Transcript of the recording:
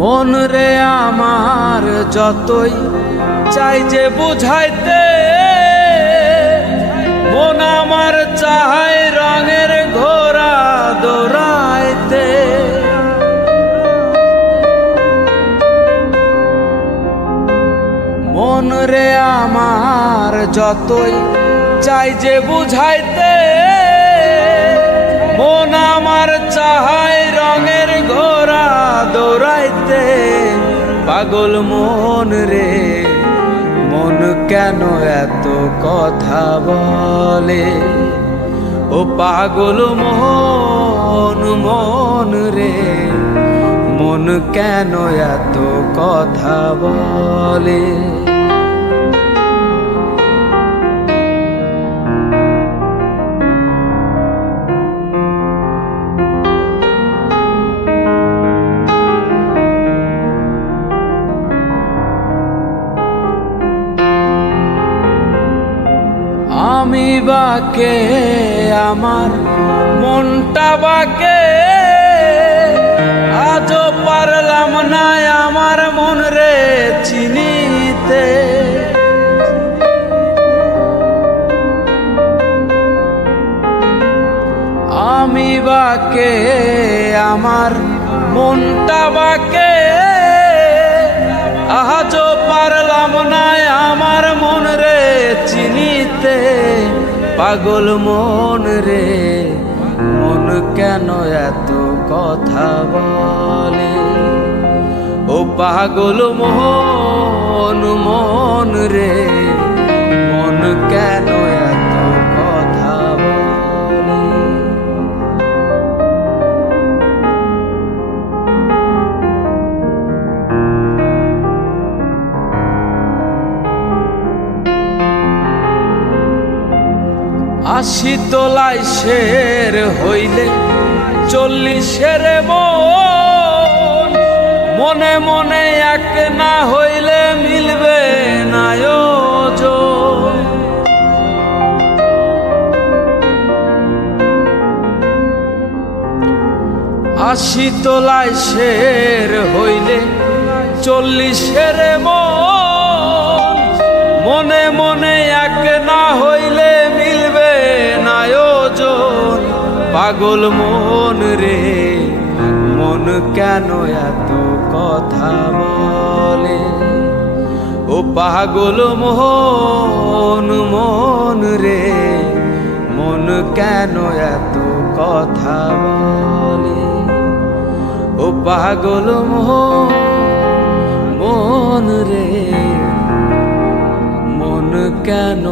মন রে আমার যতই চাই যে বুঝাইতে, মন আমার চায় রঙের ঘোড়া দৌড়াইতে। মন রে আমার যতই চাই যে বুঝাইতে, মন আমার চায় রঙের ঘোড়া দৌড়াইতে। পাগল মন রে মন কেন এত কথা বলে, ও পাগল মন মন রে মন কেন এত কথা বলে। আমি বাকে আমার মনটা বাকে, আজও পারলাম না আমার মন রে চিনিতে। আমি বাকে আমার মনটা বাকে, আজও পারলাম না আমার মন রে চিনিতে। পাগল মন রে মন কেন এত কথা বলে, ও পাগল মন মন রে মন কেন এত কথা বলে। আশি তোলায় শের হইলে 40-এর মন, মনে মনে এক না হইলে মিলবে না ওজন। আশি তোলায় শের হইলে 40-এর মন, মনে মনে এক না হইলে মিলবে না ওজন। পাগল মন রে মন কেন এত কথা বলে, ও পাগল মন মন রে মন কেন এত কথা বলে, ও পাগল মন রে মন কেন